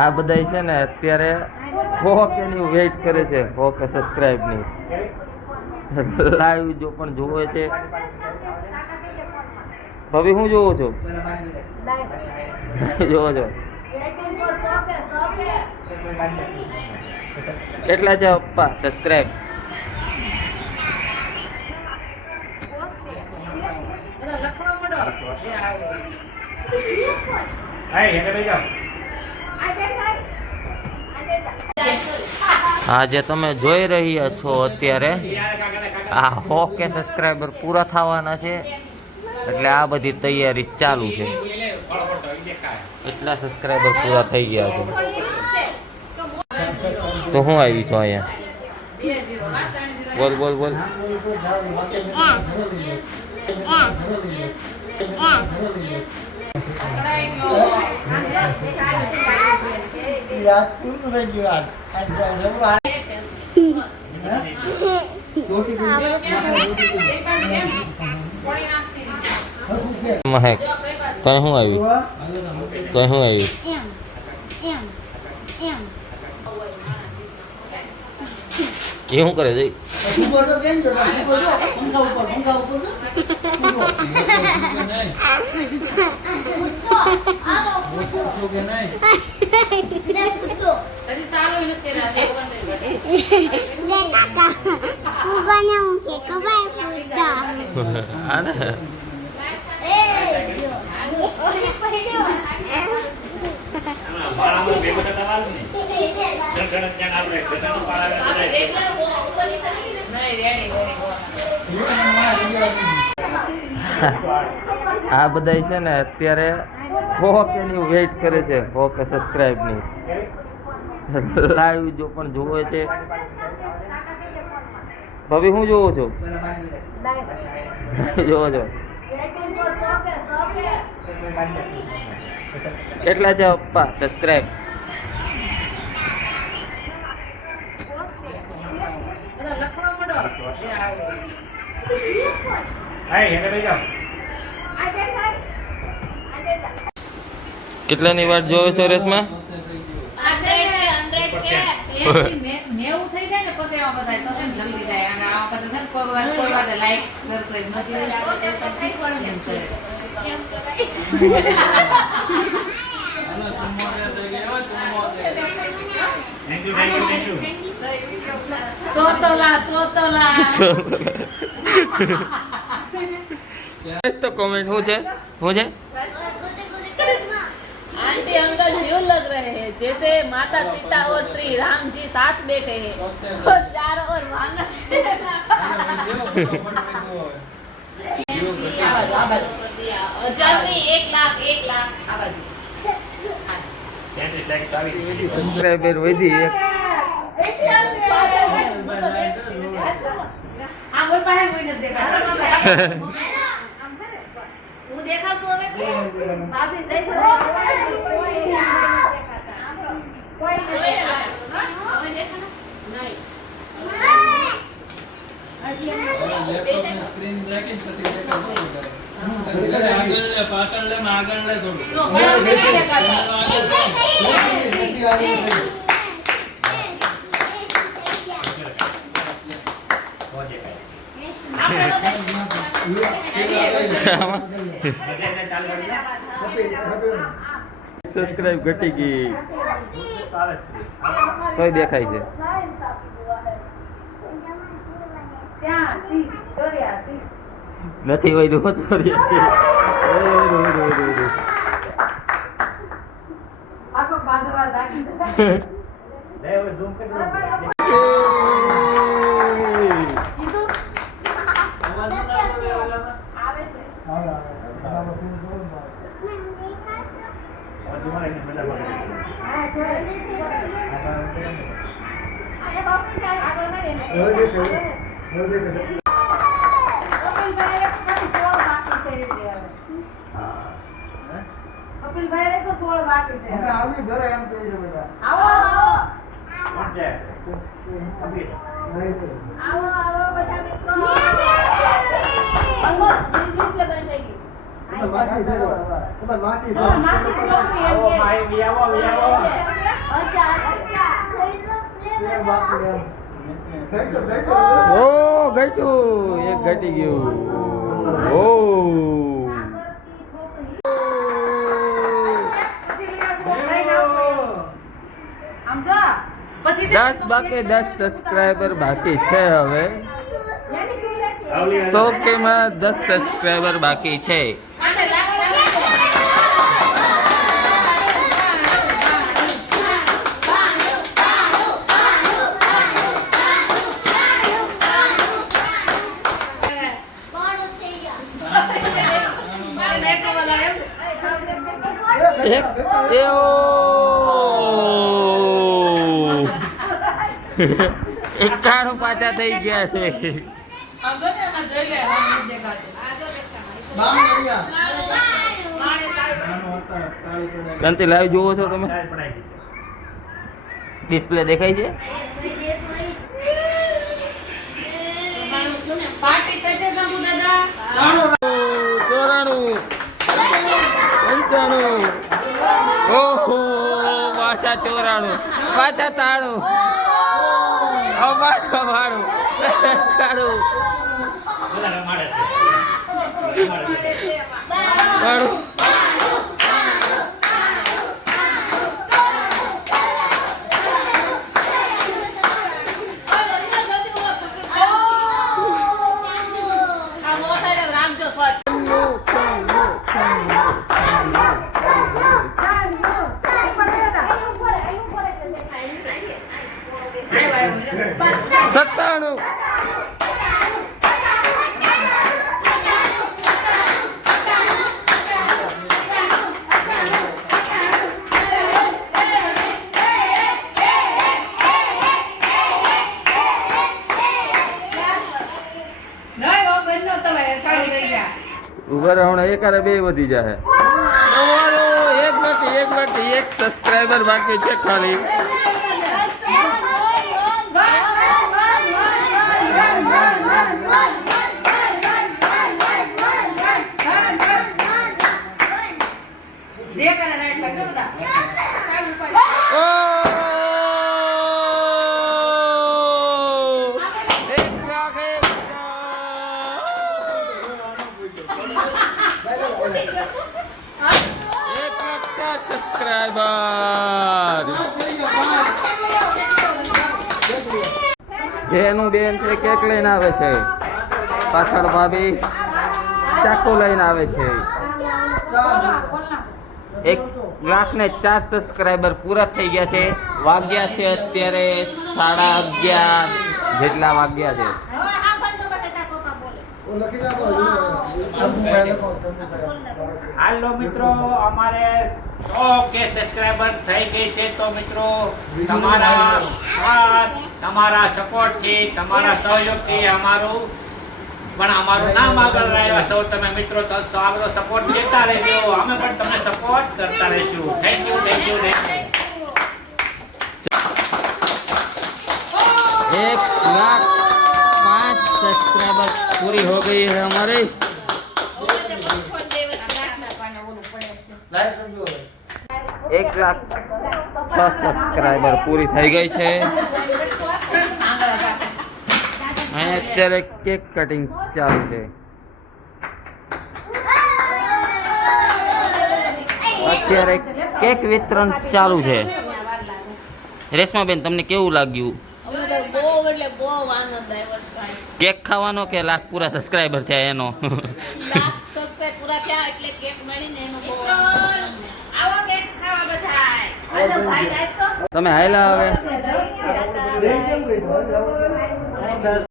આ બધા છે ને અત્યારે 100K ની વેઇટ કરે છે, 100K સબસ્ક્રાઇબ ની લાઈવ જો પણ જોવે છે. ભાભી હું જોવો છો? જોવો છો કેટલા છે પપ્પા સબસ્ક્રાઇબ? હા, જે તમે જોઈ રહ્યા છો અત્યારે આ 100K સબસ્ક્રાઈબર પૂરા થવાના છે, એટલે આ બધી તૈયારી ચાલુ છે. એટલા સબસ્ક્રાઈબર પૂરા થઈ ગયા છે. તો હું આવી છું અહીંયા. બોલ બોલ બોલ. મહેક કઈ શું આવ્યું? કઈ શું આવ્યું? એ શું કરે છે? આ બધા છે ને અત્યારે 100K ની વેઇટ કરે છે, 100K સબસ્ક્રાઇબ ની લાઈવ જો પણ જોવે છે. ભાભી હું જોવો છો? જોવો છો કેટલા છે પપ્પા સબસ્ક્રાઇબ? કેટલાની વાત જોવે છે રેસમાં? तो कमेंट हो जाए आंटी अंकल न्यू लग रहे हैं, जैसे माता सीता और श्री राम जी साथ बैठे हैं और चारों ओर वानर સબસ્ક્રાઇબર વધી સબસ્ક્રાઇબ ઘટી ગઈ તોય દેખાય છે. નથી હોય તો માસી ઓ ઘટ્યું, એક ઘટી ગયું. ઓ પછી 10 બાકી 10 સબસ્ક્રાઇબર બાકી છે હવે. 100K માં 10 સબસ્ક્રાઇબર બાકી છે. એક એકાણું પાછા થઈ ગયા છે. ક્રાંતિ લાઈવ જોવો છો તમે? ડિસ્પ્લે દેખાય છે? પાર્ટી થશે શંભુ દાદા. 94 95 ઓહો પાછા 94 પાછા 93 પાછા 92 97 ઉભા રહો, હમણાં એક આરે બે વધી જાય. એક બાકી એક સબસ્ક્રાઇબર બાકી છે ખાલી. એનું બેન છે કેક લઈને આવે છે, પાછળ ભાભી ચાકુ લઈને આવે છે. 1,04,000 સબસ્ક્રાઇબર પૂરા થઈ ગયા છે. વાગ્યા છે અત્યારે 11:30 જેટલા વાગ્યા છે. હાલો મિત્રો, અમારે 100K સબસ્ક્રાઇબર થઈ ગઈ છે. તો મિત્રો તમારા સાથ, તમારા સપોર્ટથી, તમારા સહયોગથી અમારું નામ આગળ લાવ્યા છો તમે મિત્રો. તો આ બધો સપોર્ટ દેતા રહેજો, અમે પણ તમને સપોર્ટ કરતા રહીશું. Thank you. 1,05,000 सब्सक्राइबर पूरी हो गई है हमारी. 1,06,000 સબસ્ક્રાઇબર પૂરી થઈ ગઈ છે. અહીં અત્યારે કેક કટિંગ ચાલુ છે. અત્યારે કેક વિતરણ ચાલુ છે. રેશમાબેન, તમને કેવું લાગ્યું? કેક ખાવાનો કે લાખ પૂરા સબસ્ક્રાઇબર થયા એનો? તમે હાયલા હવે